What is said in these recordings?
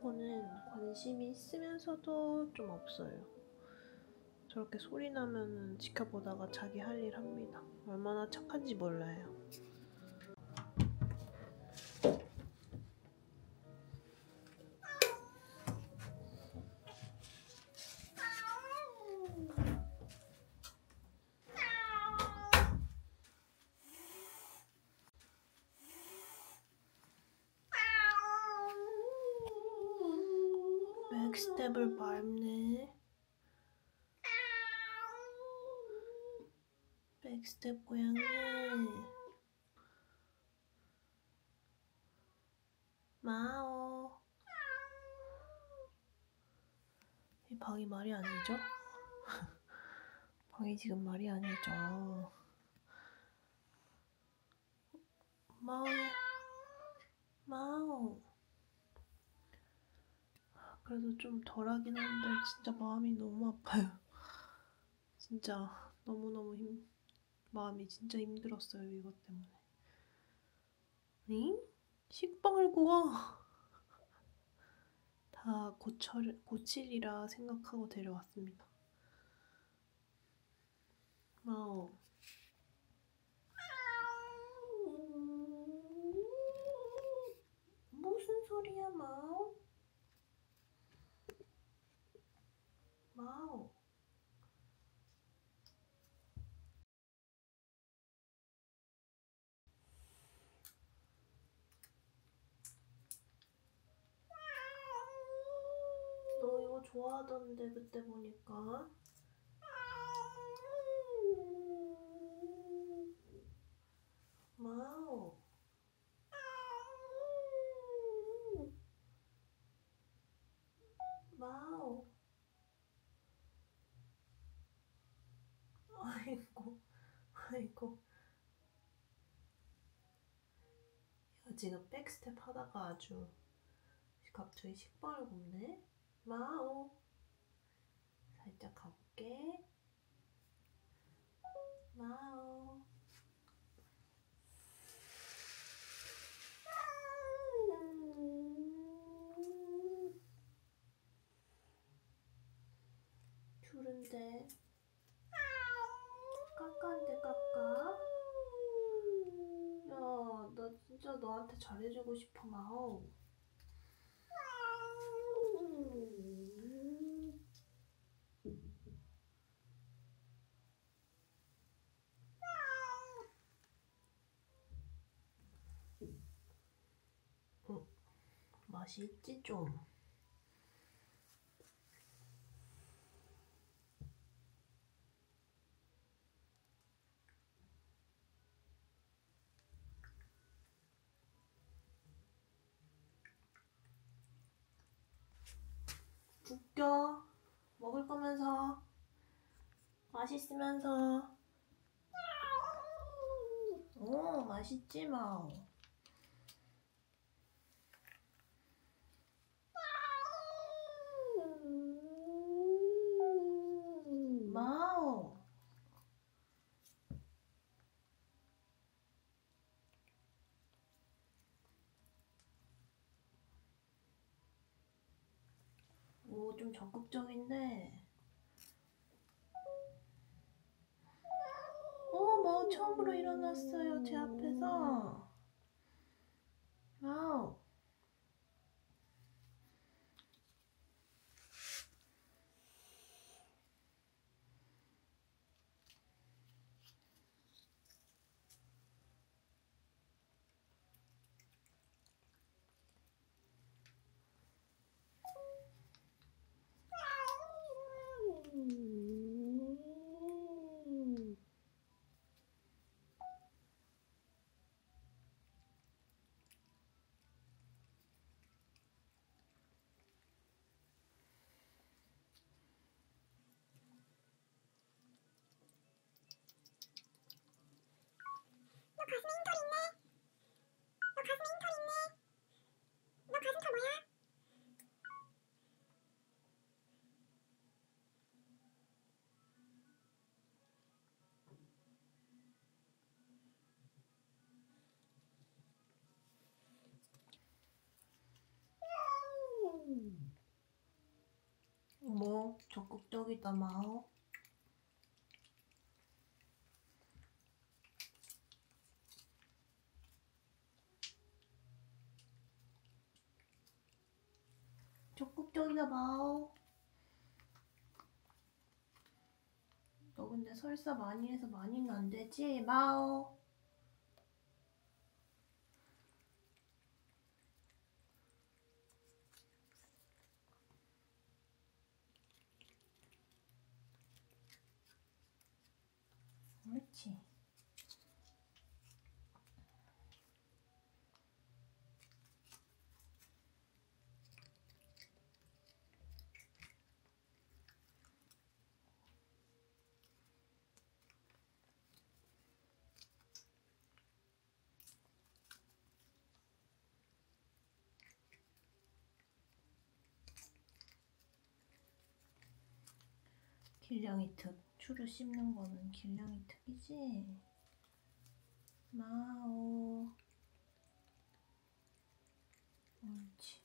거는 관심이 있으면서도 좀 없어요. 저렇게 소리 나면은 지켜보다가 자기 할 일 합니다. 얼마나 착한지 몰라요. 백스텝을 밟네. 백스텝 고양이. 마오. 이 방이 말이 아니죠? 방이 지금 말이 아니죠. 마오야. 마오. 그래도 좀 덜하긴 한데 진짜 마음이 너무 아파요. 진짜 너무너무 마음이 진짜 힘들었어요, 이것 때문에. 응? 식빵을 구워. 다 고칠이라 생각하고 데려왔습니다. 마오. 무슨 소리야, 마오? 마오. 너 이거 좋아하던데 그때 보니까. 마오. 마오. 아이고, 아이고. 야, 지금 백스텝 하다가 아주 갑자기 식빵을 굽네? 마오. 살짝 가볼게. 마오. 귤인데. 까까인데, 까까. 야, 나 진짜 너한테 잘해주고 싶어, 마오. 맛이 있지, 좀. 웃겨. 먹을 거면서. 맛있으면서. 오, 맛있지, 마오. 마오. 오, 좀 적극적인데. 마오 처음으로 일어났어요, 제 앞에서. 마오. 뭐 적극적이다 마오. 적극적이다 마오. 너 근데 설사 많이 해서 많이는 안 되지 마오. 그렇지. 길냥이 특. 추루 씹는 거는 길냥이 특이지? 마오. 옳지.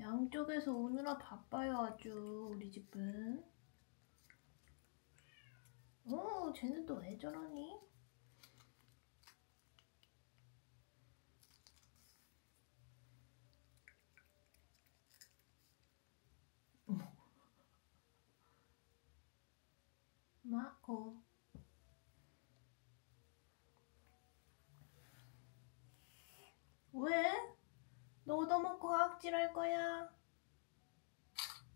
양쪽에서 오느라 바빠요 아주 우리 집은. 쟤는 또 왜 저러니? 마오. 왜? 너 얻어먹고 화학질할 거야?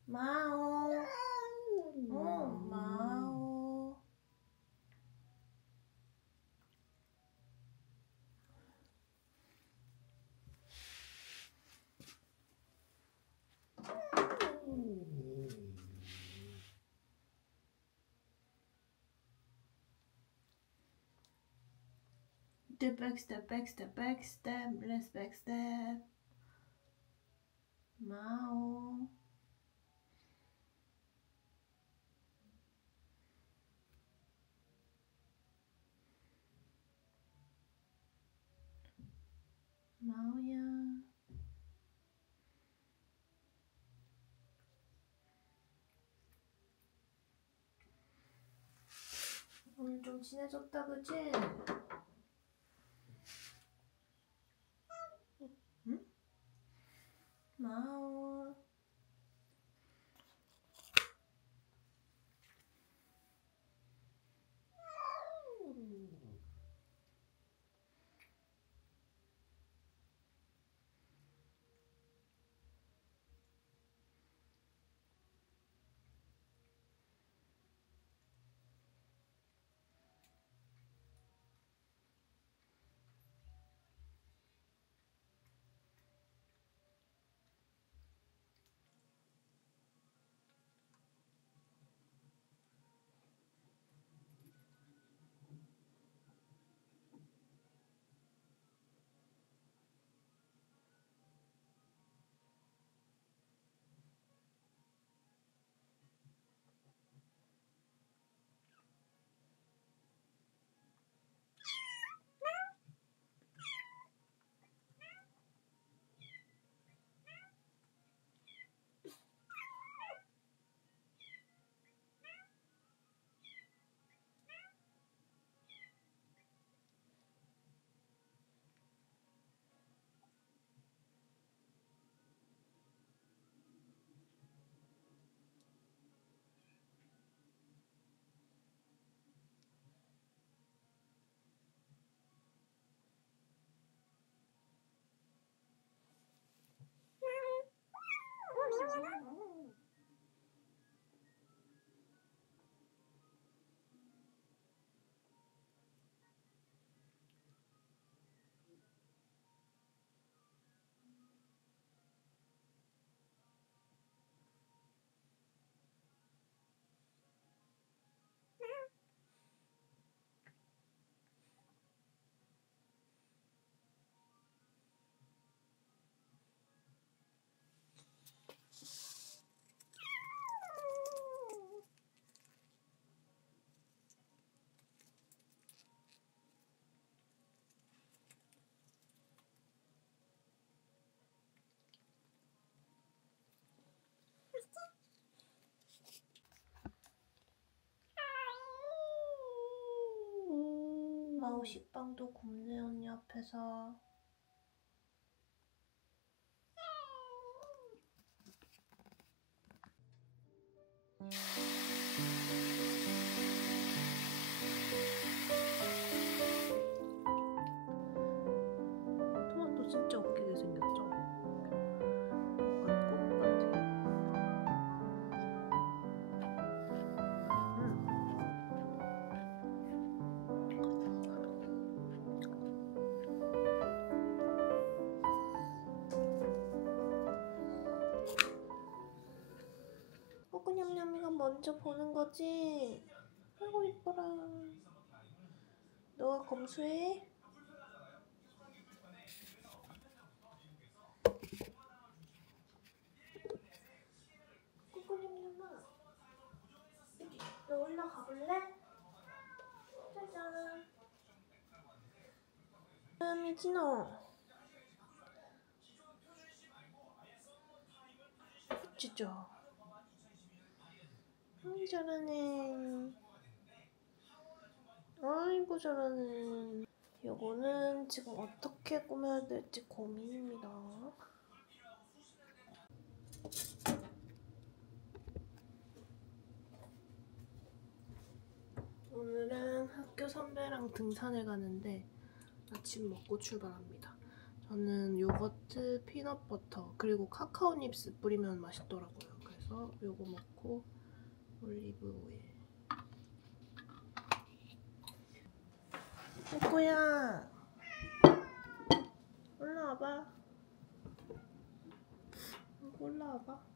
마오. 마오. The backstep, backstep, backstep, let's backstep. 마오. 마오야. 오늘 좀 친해졌다 그치? 응? 마오. 식빵도 굽네 언니 앞에서. 토마토 진짜 웃기게 생겼죠? 약간 꽃 같아요. 꼬꾸냠냠이가 먼저 보는 거지? 아이고 이뻐라. 너가 검수해? 꼬꾸냠냠아, 너 올라가 볼래? 짜잔. 미진아. 진짜. 잘하네. 아이고 잘하네. 요거는 지금 어떻게 꾸며야 될지 고민입니다. 오늘은 학교 선배랑 등산을 가는데 아침 먹고 출발합니다. 저는 요거트, 피넛버터, 그리고 카카오 닙스 뿌리면 맛있더라고요. 그래서 요거 먹고 올리브 오일. 꼬꼬야, 올라와봐. 올라와봐.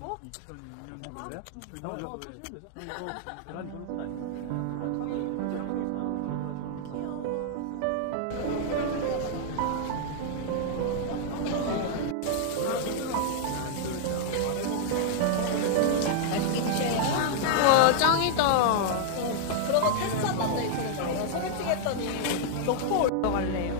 어? 2006년도에? 2006년도에 터지면 되죠? 이거 계란 그릇은 아니에요. 와 짱이다. 그러고 테스트한 남자 있거든요. 내가 소개팅 했더니 넣고 올라갈래요.